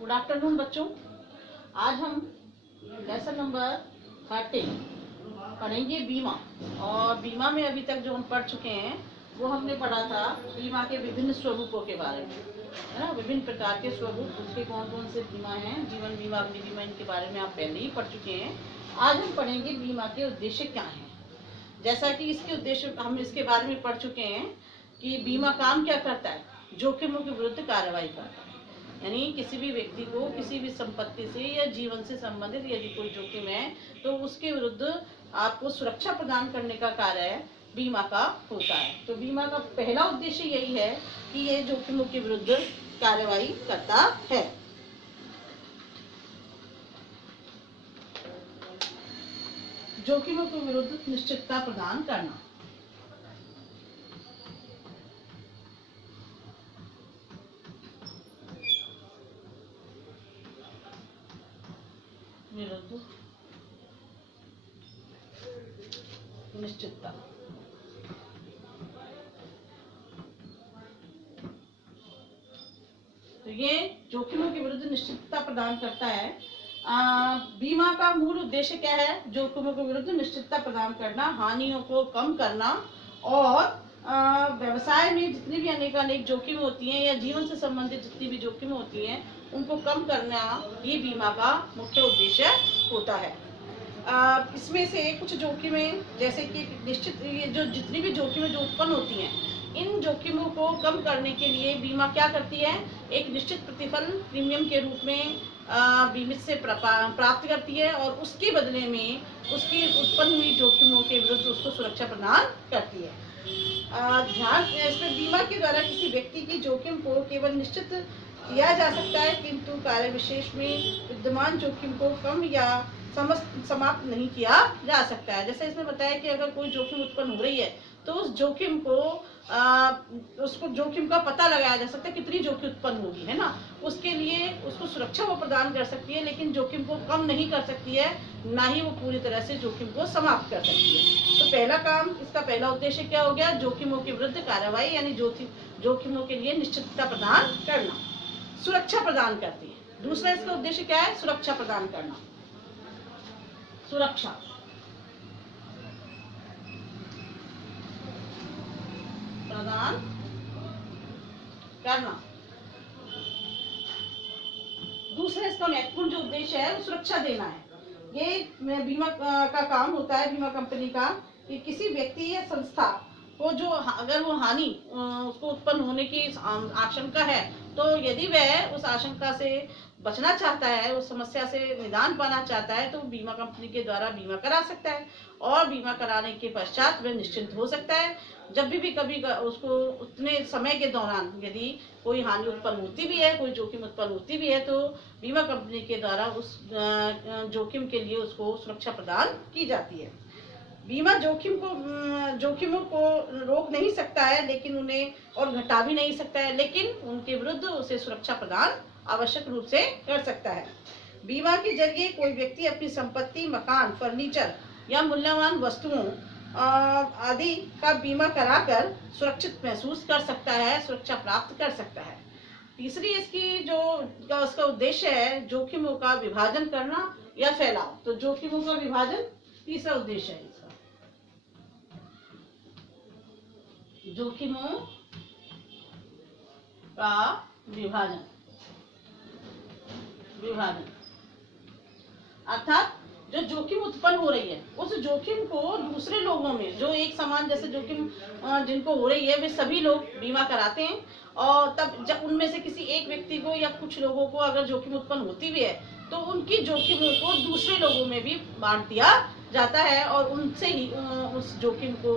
Good afternoon बच्चों। आज हम लेसन नंबर 30 पढ़ेंगे बीमा। और बीमा में अभी तक जो हम पढ़ चुके हैं वो हमने पढ़ा था बीमा के विभिन्न स्वरूपों के बारे में, है ना। विभिन्न प्रकार के स्वरूप, उसके कौन कौन से बीमा हैं, जीवन बीमा, अग्नि बीमा, इनके बारे में आप पहले ही पढ़ चुके हैं। आज हम पढ़ेंगे बीमा के उद्देश्य क्या हैं। जैसा कि इसके उद्देश्य हम इसके बारे में पढ़ चुके हैं कि बीमा काम क्या करता है, जोखिमों के विरुद्ध कार्रवाई करता है। यानी किसी भी व्यक्ति को किसी भी संपत्ति से या जीवन से संबंधित यदि कोई जोखिम है तो उसके विरुद्ध आपको सुरक्षा प्रदान करने का कार्य बीमा का होता है। तो बीमा का पहला उद्देश्य यही है कि ये जोखिमों के विरुद्ध कार्रवाई करता है। जोखिमों के विरुद्ध निश्चितता प्रदान करना। विरुद्ध निश्चितता। तो ये जोखिमों के विरुद्ध निश्चितता प्रदान करता है। बीमा का मूल उद्देश्य क्या है? जोखिमों के विरुद्ध निश्चितता प्रदान करना, हानियों को कम करना और व्यवसाय में जितनी भी अनेक जोखिम होती हैं या जीवन से संबंधित जितनी भी जोखिम होती हैं उनको कम करना ये बीमा का मुख्य उद्देश्य होता है। इसमें से कुछ जोखिमें जैसे कि निश्चित ये जो जितनी भी जोखिमें जो उत्पन्न होती हैं, इन जोखिमों को कम करने के लिए बीमा क्या करती है? एक निश्चित प्रतिफल प्रीमियम के रूप में बीमित से प्राप्त करती है और उसके बदले में उसकी उत्पन्न हुई जोखिमों के विरुद्ध उसको सुरक्षा प्रदान करती है। ध्यान इसमें बीमा के द्वारा किसी व्यक्ति की जोखिम को केवल निश्चित किया जा सकता है, किंतु कार्य विशेष में विद्यमान जोखिम को कम या समाप्त नहीं किया जा सकता है। जैसे इसमें बताया कि अगर कोई जोखिम उत्पन्न हो रही है तो उस जोखिम को उसको जोखिम का पता लगाया जा सकता है, कितनी जोखिम उत्पन्न होगी, है ना। उसके लिए उसको सुरक्षा वो प्रदान कर सकती है, लेकिन जोखिम को कम नहीं कर सकती है, ना ही वो पूरी तरह से जोखिम को समाप्त कर सकती है। तो पहला काम, इसका पहला उद्देश्य क्या हो गया? जोखिमों के विरुद्ध कार्रवाई, यानी जोखिमों के लिए निश्चितता प्रदान करना, सुरक्षा प्रदान करती है। दूसरा इसका उद्देश्य क्या है? सुरक्षा प्रदान करना, सुरक्षा प्रदान करना। दूसरा इसका महत्वपूर्ण जो उद्देश्य है वो सुरक्षा देना है। ये बीमा का काम होता है, बीमा कंपनी का, कि किसी व्यक्ति या संस्था को जो अगर वो हानि उसको उत्पन्न होने की आशंका है तो यदि वह उस आशंका से बचना चाहता है, उस समस्या से निदान पाना चाहता है, तो बीमा कंपनी के द्वारा बीमा करा सकता है और बीमा कराने के पश्चात वह निश्चिंत हो सकता है। जब भी कभी उसको उतने समय के दौरान यदि कोई हानि उत्पन्न होती भी है, कोई जोखिम उत्पन्न होती भी है, तो बीमा कंपनी के द्वारा उस जोखिम के लिए उसको सुरक्षा प्रदान की जाती है। बीमा जोखिमों को रोक नहीं सकता है, लेकिन उन्हें और घटा भी नहीं सकता है, लेकिन उनके विरुद्ध उसे सुरक्षा प्रदान आवश्यक रूप से कर सकता है। बीमा के जरिए कोई व्यक्ति अपनी संपत्ति, मकान, फर्नीचर या मूल्यवान वस्तुओं आदि का बीमा कराकर सुरक्षित महसूस कर सकता है, सुरक्षा प्राप्त कर सकता है। तीसरी इसकी जो उसका उद्देश्य है, जोखिमों का विभाजन करना या फैलाव। तो जोखिमों का विभाजन तीसरा उद्देश्य है इसका। जोखिमों का विभाजन अर्थात जो जोखिम उत्पन्न हो रही है उस जोखिम को दूसरे लोगों में, जो एक समान जैसे जोखिम जिनको हो रही है वे सभी लोग बीमा कराते हैं, और तब जब उनमें से किसी एक व्यक्ति को या कुछ लोगों को अगर जोखिम उत्पन्न होती भी है तो उनकी जोखिमों को दूसरे लोगों में भी बांट दिया जाता है और उनसे ही उस जोखिम को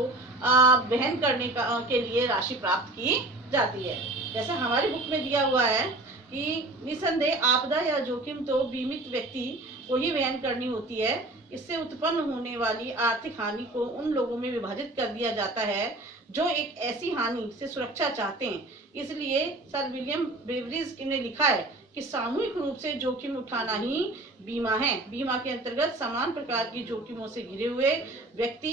वहन करने के लिए राशि प्राप्त की जाती है। जैसे हमारी बुक में दिया हुआ है कि निसंदेह आपदा या जोखिम तो बीमित व्यक्ति को ही वहन करनी होती है। इससे उत्पन्न होने वाली आर्थिक हानि को उन लोगों में विभाजित कर दिया जाता है जो एक ऐसी हानि से सुरक्षा चाहते हैं। इसलिए सर विलियम बेवरिज ने लिखा है कि सामूहिक रूप से जोखिम उठाना ही बीमा है। बीमा के अंतर्गत समान प्रकार की जोखिमों से घिरे हुए व्यक्ति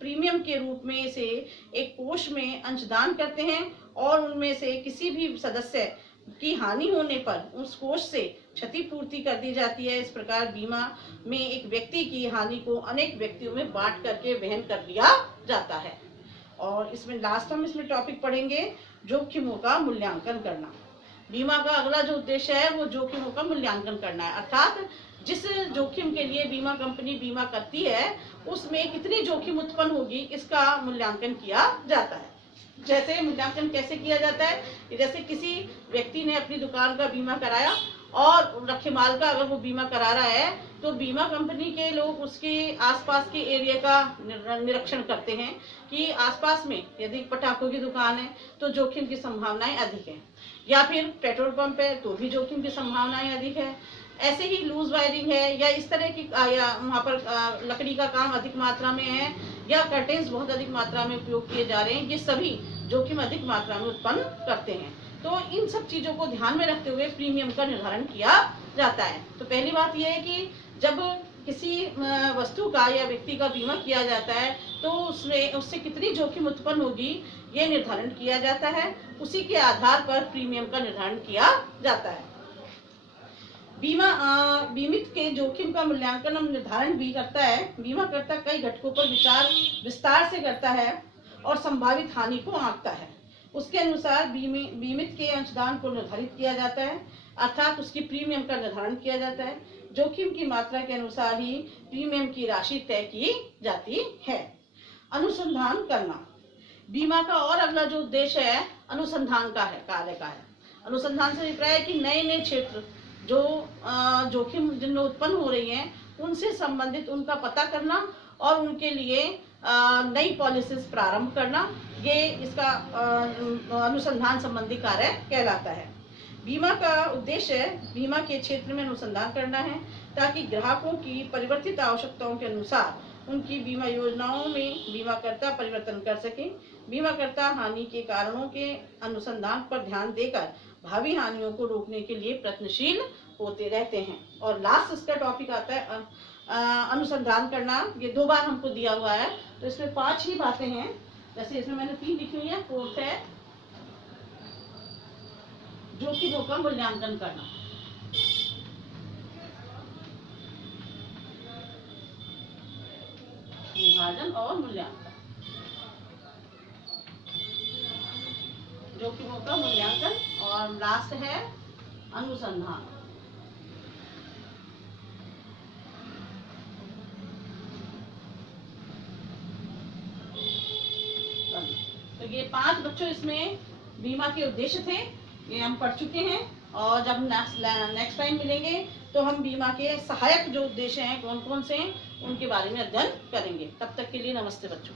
प्रीमियम के रूप में से एक कोष में अंशदान करते हैं और उनमें से किसी भी सदस्य की हानि होने पर उस कोष से क्षतिपूर्ति कर दी जाती है। इस प्रकार बीमा में एक व्यक्ति की हानि को अनेक व्यक्तियों में बांट करके वहन कर लिया जाता है। और इसमें लास्ट हम इसमें टॉपिक पढ़ेंगे जोखिमों का मूल्यांकन करना। बीमा का अगला जो उद्देश्य है वो जोखिमों का मूल्यांकन करना है, अर्थात जिस जोखिम के लिए बीमा कंपनी बीमा करती है उसमें कितनी जोखिम उत्पन्न होगी इसका मूल्यांकन किया जाता है। जैसे मूल्यांकन कैसे किया जाता है, जैसे किसी व्यक्ति ने अपनी दुकान का बीमा कराया और रखे माल का अगर वो बीमा करा रहा है तो बीमा कंपनी के लोग उसके आसपास के एरिया का निरीक्षण करते हैं कि आसपास में यदि पटाखों की दुकान है तो जोखिम की संभावनाएं अधिक है, या फिर पेट्रोल पंप है तो भी जोखिम की संभावनाएं अधिक है। ऐसे ही लूज वायरिंग है या इस तरह की या वहाँ पर लकड़ी का काम अधिक मात्रा में है या कर्टेन्स बहुत अधिक मात्रा में उपयोग किए जा रहे हैं, ये सभी जोखिम अधिक मात्रा में उत्पन्न करते हैं। तो इन सब चीजों को ध्यान में रखते हुए प्रीमियम का निर्धारण किया जाता है। तो पहली बात यह है कि जब किसी वस्तु का या व्यक्ति का बीमा किया जाता है तो उससे कितनी जोखिम उत्पन्न होगी ये निर्धारण किया जाता है, उसी के आधार पर प्रीमियम का निर्धारण किया जाता है। बीमित के जोखिम का मूल्यांकन और निर्धारण भी करता है। बीमाकर्ता कई घटकों पर विचार विस्तार से करता है और संभावित हानि को आंकता है। उसके अनुसार बीमित के अंशदान को निर्धारित किया जाता है, अर्थात उसकी प्रीमियम का निर्धारण किया जाता है। जोखिम की मात्रा के अनुसार ही प्रीमियम की राशि तय की जाती है। अनुसंधान करना बीमा का और अगला जो उद्देश्य है अनुसंधान का है, कार्य का है। अनुसंधान से अभिप्राय है कि नए नए क्षेत्र जो जोखिम जिनमें उत्पन्न हो रही हैं उनसे संबंधित उनका पता करना और उनके लिए नई पॉलिसीज प्रारंभ करना, ये इसका अनुसंधान संबंधी कार्य कहलाता है। बीमा का उद्देश्य बीमा के क्षेत्र में अनुसंधान करना है ताकि ग्राहकों की परिवर्तित आवश्यकताओं के अनुसार उनकी बीमा योजनाओं में बीमाकर्ता परिवर्तन कर सके। बीमाकर्ता हानि के कारणों के अनुसंधान पर ध्यान देकर भावी हानियों को रोकने के लिए प्रयत्नशील होते रहते हैं। और लास्ट इसका टॉपिक आता है अनुसंधान करना। ये 2 बार हमको दिया हुआ है तो इसमें 5 ही बातें हैं, जैसे इसमें मैंने 3 लिखी हुई है। 4th है जोखिमों का मूल्यांकन करना, विभाजन और मूल्यांकन, जोखिमों का मूल्यांकन, और लास्ट है अनुसंधान। तो ये 5 बच्चों इसमें बीमा के उद्देश्य थे, ये हम पढ़ चुके हैं। और जब नेक्स्ट टाइम मिलेंगे तो हम बीमा के सहायक जो उद्देश्य हैं कौन कौन से हैं उनके बारे में अध्ययन करेंगे। तब तक के लिए नमस्ते बच्चों।